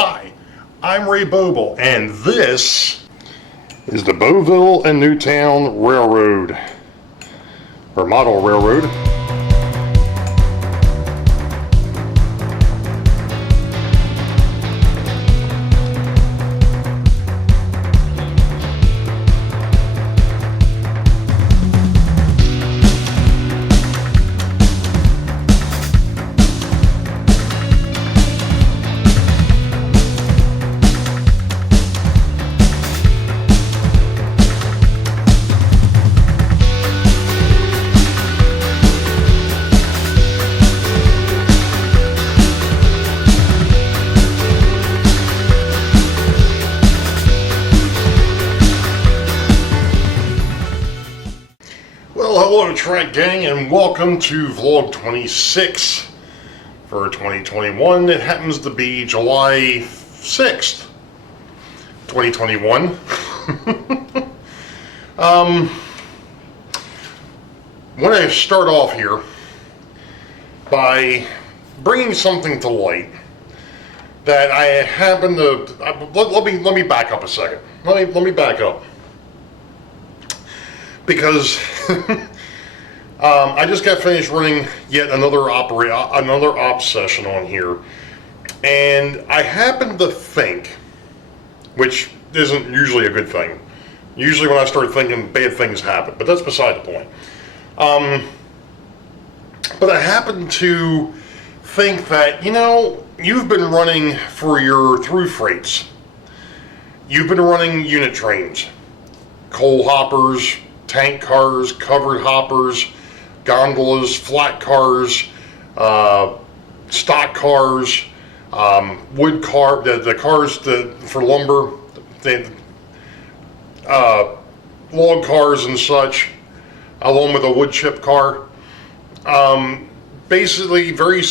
Hi, I'm Ray Boeville, and this is the Boeville and Newtown Railroad, or model railroad. Well, hello track gang, and welcome to vlog 26 for 2021. It happens to be July 6th, 2021. I want to start off here by bringing something to light that I happen to, let me back up a second. Let me back up. Because I just got finished running yet another op session on here, and I happen to think, which isn't usually a good thing. Usually when I start thinking, bad things happen, but that's beside the point. But I happen to think that, you know, you've been running for your through freights. You've been running unit trains, coal hoppers, tank cars, covered hoppers, gondolas, flat cars, stock cars, wood car, the cars for lumber, log cars and such, along with a wood chip car. Basically, very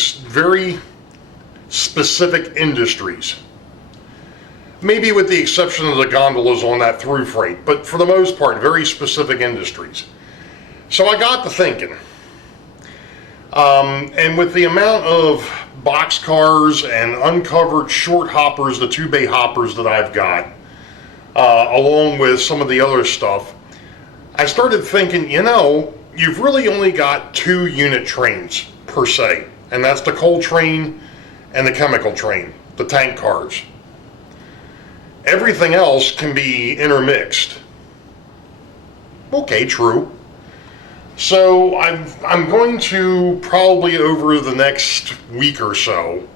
specific industries. Maybe with the exception of the gondolas on that through freight, but for the most part, very specific industries. So I got to thinking, and with the amount of box cars and uncovered short hoppers, the 2-bay hoppers that I've got, along with some of the other stuff, I started thinking, you know, you've really only got 2 unit trains per se, and that's the coal train and the chemical train, the tank cars. Everything else can be intermixed. Okay, true. So I'm going to probably over the next week or so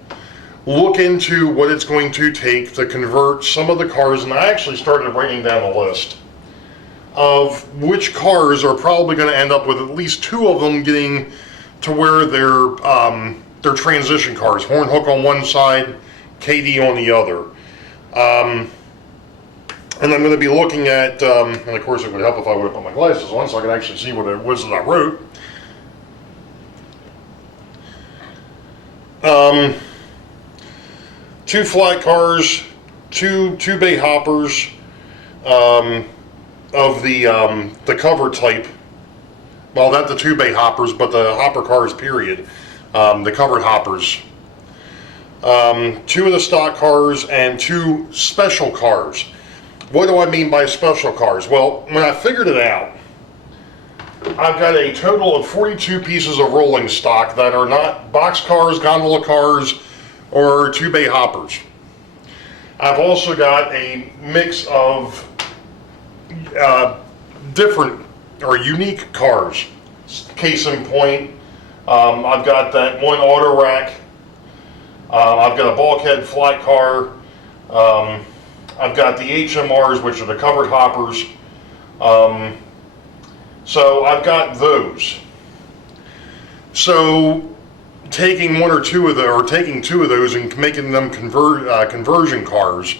look into what it's going to take to convert some of the cars, and I actually started writing down a list of which cars are probably going to end up with at least 2 of them getting to where they're transition cars, horn hook on one side, KD on the other. And I'm going to be looking at, and of course it would help if I would have put my glasses on so I could actually see what it was that I wrote. 2 flat cars, 2 bay hoppers of the cover type. Well, not the 2 bay hoppers, but the hopper cars, period. The covered hoppers. 2 of the stock cars and 2 special cars. What do I mean by special cars? Well, when I figured it out, I've got a total of 42 pieces of rolling stock that are not box cars, gondola cars, or 2-bay hoppers. I've also got a mix of different or unique cars. Case in point, I've got that one auto rack. I've got a bulkhead flat car. I've got the HMRs, which are the covered hoppers. So I've got those. So taking 1 or 2 of taking 2 of those and making them conversion cars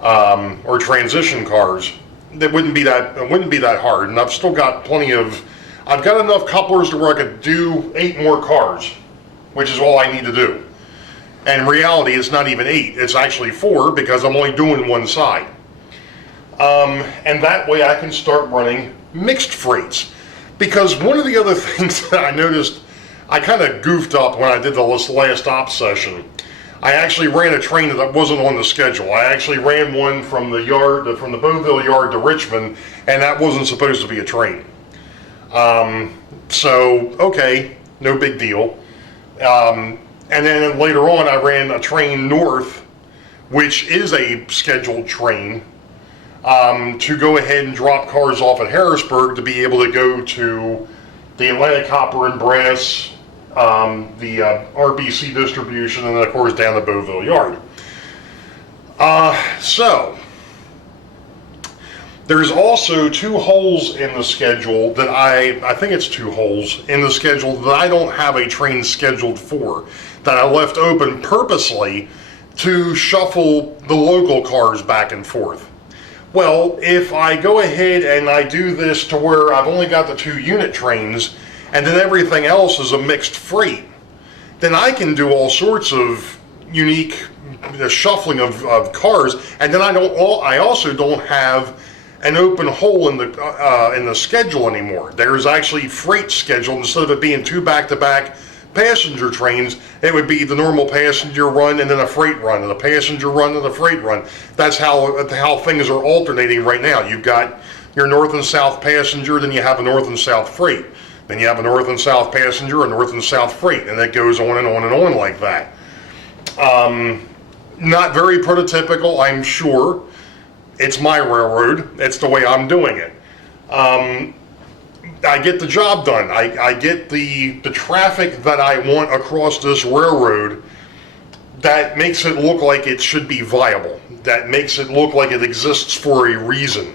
or transition cars, it wouldn't be that hard. And I've still got I've got enough couplers to where I could do 8 more cars, which is all I need to do. And in reality, it's not even 8, it's actually 4 because I'm only doing one side. And that way I can start running mixed freights. Because one of the other things that I noticed, I kind of goofed up when I did the last op session. I actually ran a train that wasn't on the schedule. I actually ran one from the yard, from the Boeville yard to Richmond, and that wasn't supposed to be a train. So, okay, no big deal. And then later on, I ran a train north, which is a scheduled train, to go ahead and drop cars off at Harrisburg to be able to go to the Atlantic Copper and Brass, the RBC distribution, and then of course down the Boeville yard. So there's also 2 holes in the schedule that I think it's 2 holes in the schedule that I don't have a train scheduled for, that I left open purposely to shuffle the local cars back and forth. Well, if I go ahead and I do this to where I've only got the 2 unit trains and then everything else is a mixed freight, then I can do all sorts of unique shuffling of cars, and then I also don't have an open hole in the schedule anymore. There's actually freight scheduled. Instead of it being 2 back-to-back passenger trains, it would be the normal passenger run and then a freight run, and a passenger run and a freight run. That's how things are alternating right now. You've got your north and south passenger, then you have a north and south freight. Then you have a north and south passenger, a north and south freight, and it goes on and on and on like that. Not very prototypical, I'm sure. It's my railroad. It's the way I'm doing it. I get the job done. I get the traffic that I want across this railroad that makes it look like it should be viable, that makes it look like it exists for a reason.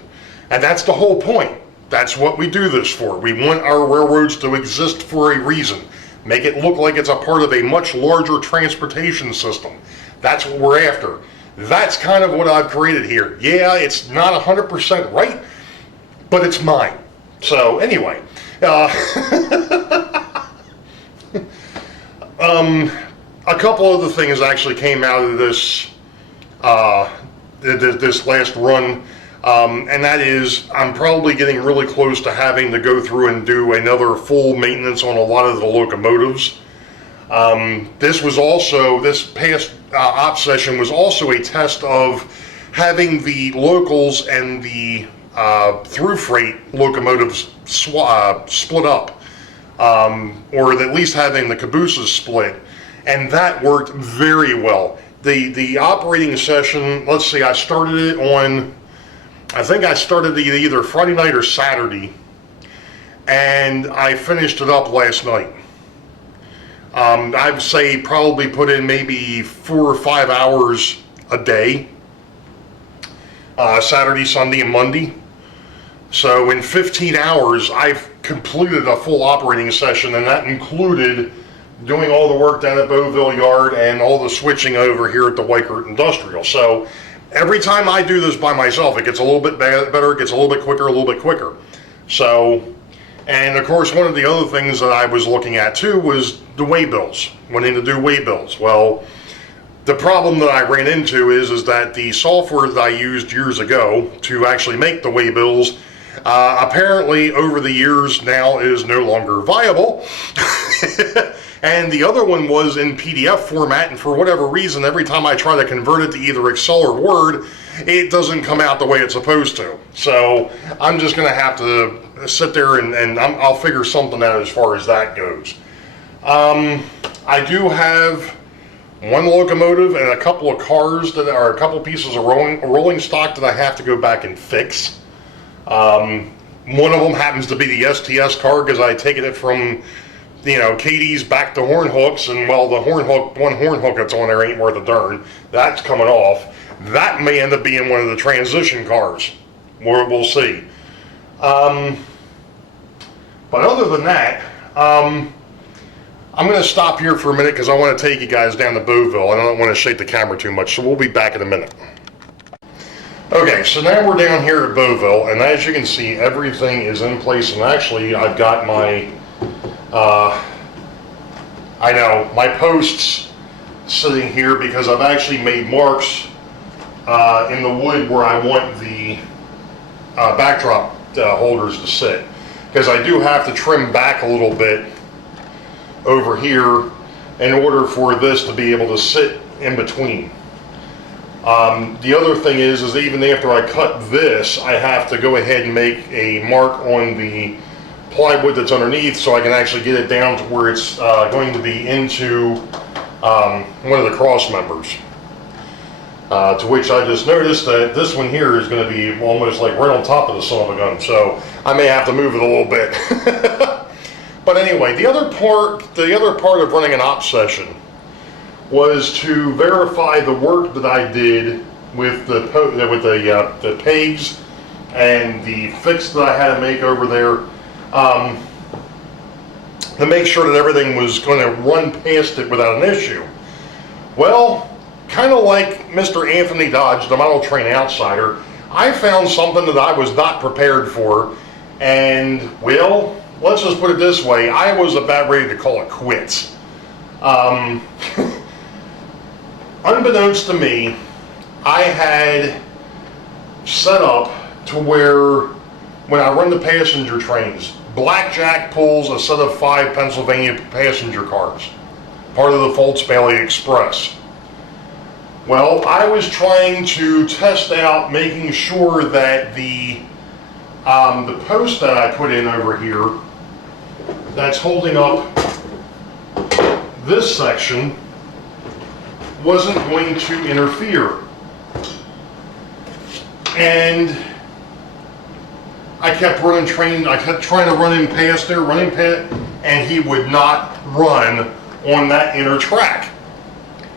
And that's the whole point. That's what we do this for. We want our railroads to exist for a reason. Make it look like it's a part of a much larger transportation system. That's what we're after. That's kind of what I've created here. Yeah, it's not 100% right, but it's mine. So anyway, a couple of the things actually came out of this this last run, and that is I'm probably getting really close to having to go through and do another full maintenance on a lot of the locomotives. This past op session was also a test of having the locals and the through freight locomotives split up, or at least having the cabooses split, and that worked very well. The operating session, let's see, I started it on, I think I started it either Friday night or Saturday, and I finished it up last night. I'd say probably put in maybe 4 or 5 hours a day, Saturday, Sunday, and Monday. So in 15 hours, I've completed a full operating session, and that included doing all the work down at Boeville Yard and all the switching over here at the Weichert Industrial. So every time I do this by myself, it gets a little bit better, it gets a little bit quicker. So, and of course, one of the other things that I was looking at too was the weigh bills, wanting to do weigh bills. Well, the problem that I ran into is that the software that I used years ago to actually make the weigh bills apparently over the years now is no longer viable. And the other one was in PDF format, and for whatever reason, every time I try to convert it to either Excel or Word, it doesn't come out the way it's supposed to. So I'm just going to have to sit there and I'll figure something out as far as that goes. I do have one locomotive and a couple of cars that are a couple pieces of rolling stock that I have to go back and fix. One of them happens to be the STS car, because I taken it from, Katie's back to horn hooks, and well, the one horn hook that's on there ain't worth a darn. That's coming off. That may end up being one of the transition cars. We'll see. But other than that, I'm going to stop here for a minute because I want to take you guys down to Boeville. I don't want to shake the camera too much, so we'll be back in a minute. Okay, so now we're down here at Boeville, and as you can see, everything is in place, and actually I've got my my posts sitting here because I've actually made marks in the wood where I want the backdrop holders to sit, because I do have to trim back a little bit over here in order for this to be able to sit in between. The other thing is even after I cut this, I have to go ahead and make a mark on the plywood that's underneath so I can actually get it down to where it's going to be into one of the cross members. To which I just noticed that this one here is going to be almost like right on top of the son of a gun, so I may have to move it a little bit. But anyway, the other part of running an op session was to verify the work that I did with the pegs and the fix that I had to make over there, to make sure that everything was going to run past it without an issue. Well, kind of like Mr. Anthony Dodge, the Model Train Outsider, I found something that I was not prepared for, and, well, let's just put it this way, I was about ready to call it quits. Unbeknownst to me, I had set up to where, when I run the passenger trains, Blackjack pulls a set of 5 Pennsylvania passenger cars, part of the Foltz Bailey Express. Well, I was trying to test out making sure that the post that I put in over here that's holding up this section wasn't going to interfere. And I kept trying to run him past there, and he would not run on that inner track.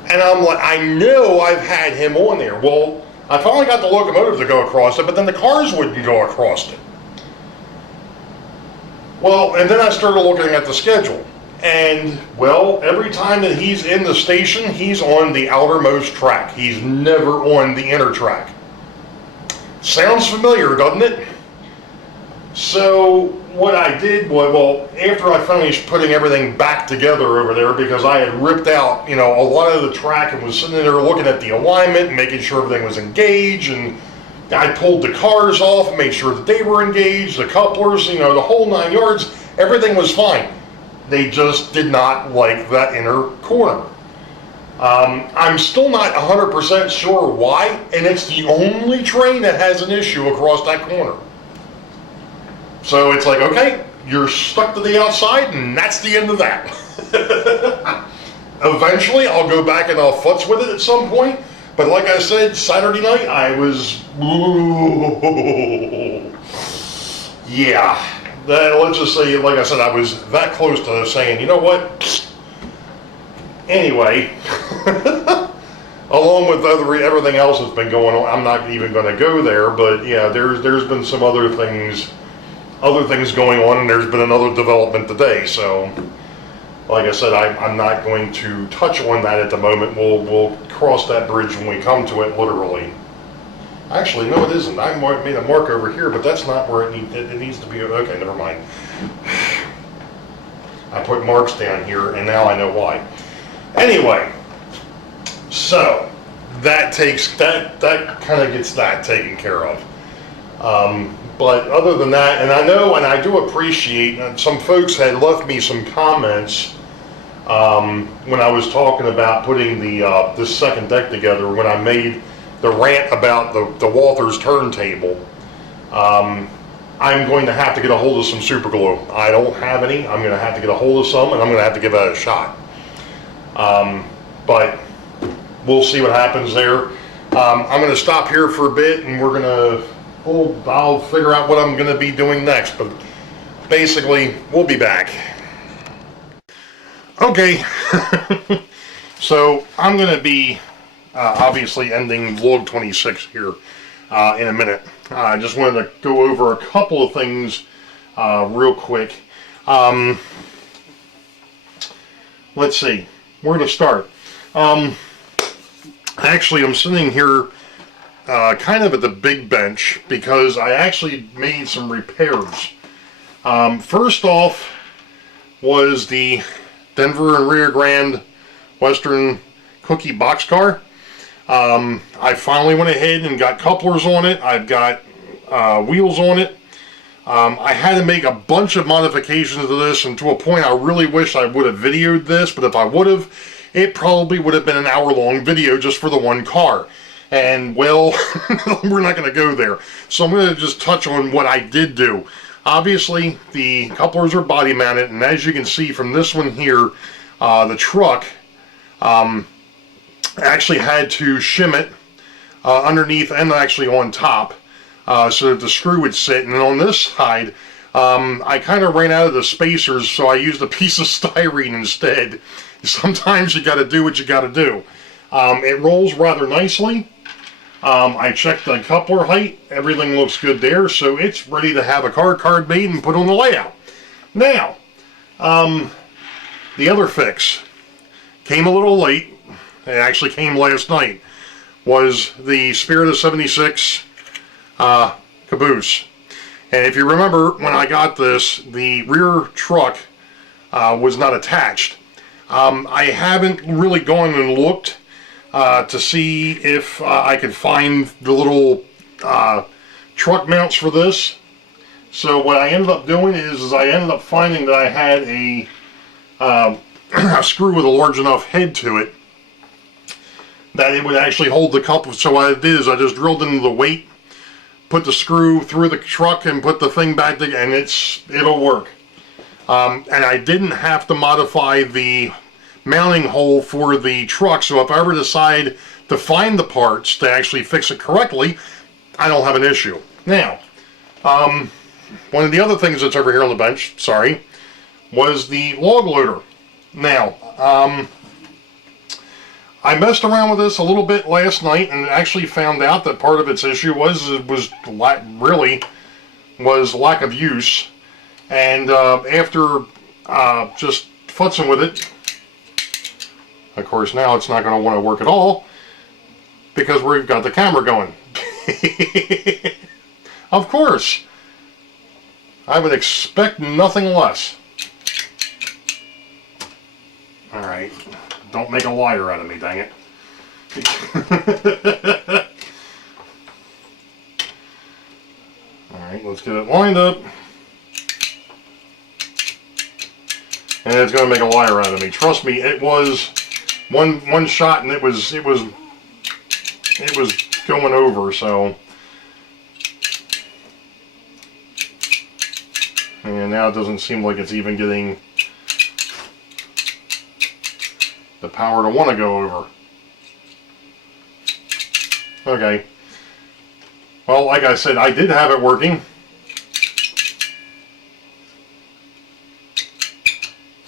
And I'm like, I know I've had him on there. Well, I finally got the locomotive to go across it, but then the cars wouldn't go across it. Well, and then I started looking at the schedule. And, well, every time that he's in the station, he's on the outermost track. He's never on the inner track. Sounds familiar, doesn't it? So what I did was, well, after I finished putting everything back together over there, because I had ripped out, a lot of the track and was sitting there looking at the alignment and making sure everything was engaged, and I pulled the cars off and made sure that they were engaged, the couplers, the whole 9 yards, everything was fine. They just did not like that inner corner. I'm still not 100% sure why, and it's the only train that has an issue across that corner. So it's like, okay, you're stuck to the outside, and that's the end of that. Eventually, I'll go back and I'll futz with it at some point, but like I said, Saturday night, I was, yeah. Let's just say, like I said, I was that close to saying, you know what? Anyway, along with everything else that's been going on, I'm not even going to go there. But yeah, there's been some other things going on, and there's been another development today. So, like I said, I'm not going to touch on that at the moment. We'll cross that bridge when we come to it, literally. Actually, no, it isn't. I made a mark over here, but that's not where it needs to be. Okay, never mind. I put marks down here, and now I know why. Anyway, so that kind of gets that taken care of. But other than that, and I know, and I do appreciate, and some folks had left me some comments when I was talking about putting this second deck together, when I made the rant about the Walthers turntable. I'm going to have to get a hold of some super glue. I don't have any. I'm going to have to get a hold of some, and I'm going to have to give that a shot. But we'll see what happens there. I'm going to stop here for a bit, and I'll figure out what I'm going to be doing next. But basically, we'll be back. Okay. So I'm going to be obviously ending vlog 26 here in a minute. I just wanted to go over a couple of things real quick. Let's see, where to start. Actually, I'm sitting here kind of at the big bench because I actually made some repairs. First off was the Denver and Rio Grande Western Cookie Box car. I finally went ahead and got couplers on it. I've got wheels on it. I had to make a bunch of modifications to this, and to a point I really wish I would have videoed this, but if I would have, it probably would have been an hour-long video just for the one car. And, well, we're not going to go there. So I'm going to just touch on what I did do. Obviously, the couplers are body mounted, and as you can see from this one here, the truck actually had to shim it underneath and actually on top so that the screw would sit. And on this side, I kind of ran out of the spacers, so I used a piece of styrene instead. Sometimes you got to do what you got to do. It rolls rather nicely. I checked the coupler height, everything looks good there, so it's ready to have a card made and put on the layout. Now, the other fix came a little late, it actually came last night, was the Spirit of 76 Caboose. And if you remember, when I got this, the rear truck was not attached. I haven't really gone and looked to see if I could find the little truck mounts for this. So what I ended up doing is I ended up finding that I had a screw with a large enough head to it that it would actually hold the couple. So what I did is I just drilled into the weight, put the screw through the truck, and put the thing back together, and it'll work. And I didn't have to modify the mounting hole for the truck, so if I ever decide to find the parts to actually fix it correctly, I don't have an issue. Now, one of the other things that's over here on the bench, sorry, was the log loader. Now, I messed around with this a little bit last night and actually found out that part of its issue was lack of use. And after just futzing with it, of course now it's not going to want to work at all because we've got the camera going. Of course, I would expect nothing less. Alright, don't make a liar out of me, dang it. Alright, let's get it lined up. And it's going to make a liar out of me. Trust me, it was one shot and it was going over, so. And now it doesn't seem like it's even getting the power to want to go over. Okay. Well, like I said, I did have it working.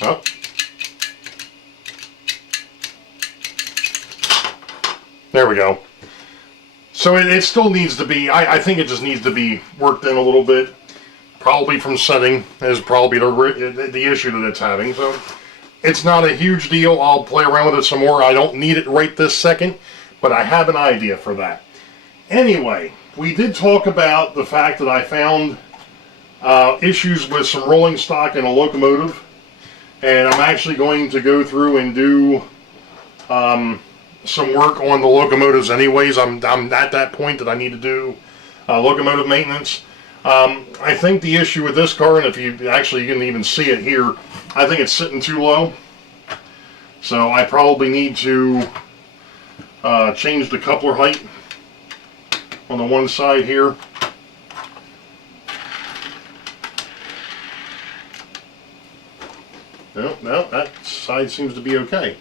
Oh. There we go. So it still needs to be, I think it just needs to be worked in a little bit. Probably from setting is probably the issue that it's having. So it's not a huge deal. I'll play around with it some more. I don't need it right this second, but I have an idea for that. Anyway, we did talk about the fact that I found issues with some rolling stock in a locomotive. And I'm actually going to go through and do some work on the locomotives anyways. I'm at that point that I need to do locomotive maintenance. I think the issue with this car, and if you can even see it here, I think it's sitting too low. So I probably need to change the coupler height on the one side here. No, that side seems to be okay.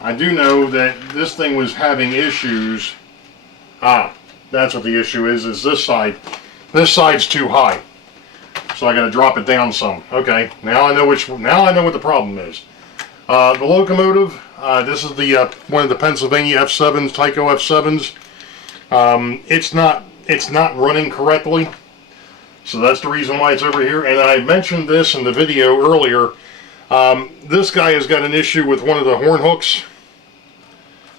I do know that this thing was having issues. That's what the issue is this side. This side's too high. So I gotta drop it down some. Okay, now I know what the problem is. The locomotive, this is the one of the Pennsylvania F7s, Tyco F7s. It's not running correctly. So that's the reason why it's over here. And I mentioned this in the video earlier. This guy has got an issue with one of the horn hooks.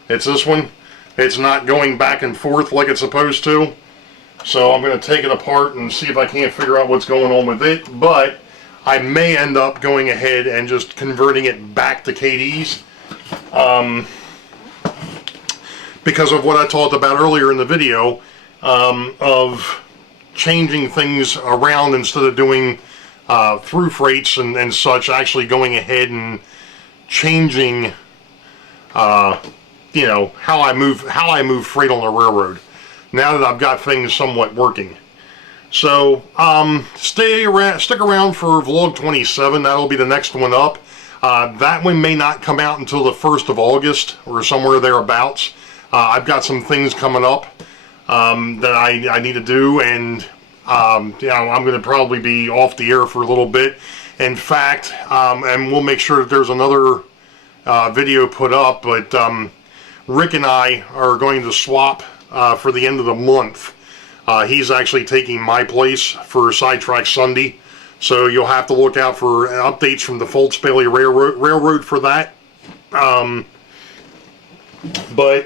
It's this one. It's not going back and forth like it's supposed to. So I'm going to take it apart and see if I can't figure out what's going on with it. But I may end up going ahead and just converting it back to KDs. Because of what I talked about earlier in the video, of changing things around instead of doing through freights and such, actually going ahead and changing, you know, how I move freight on the railroad now that I've got things somewhat working. So stick around for vlog 27. That'll be the next one up. That one may not come out until the 1st of August or somewhere thereabouts. I've got some things coming up that I need to do, and you know, I'm going to probably be off the air for a little bit. In fact, and we'll make sure that there's another video put up, but Rick and I are going to swap for the end of the month. He's actually taking my place for Sidetrack Sunday, so you'll have to look out for updates from the Foltz Bailey Railroad for that. But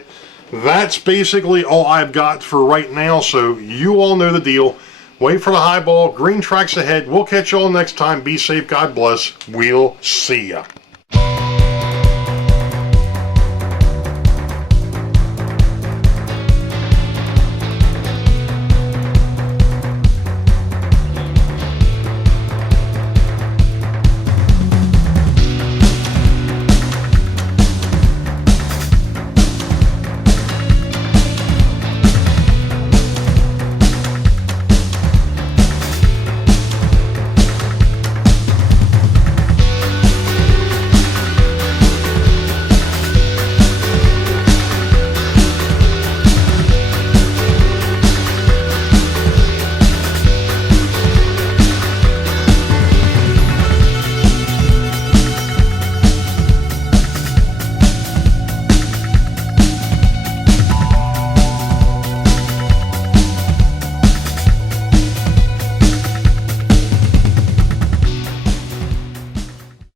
that's basically all I've got for right now, so you all know the deal. Wait for the highball, green tracks ahead. We'll catch you all next time. Be safe, God bless. We'll see ya.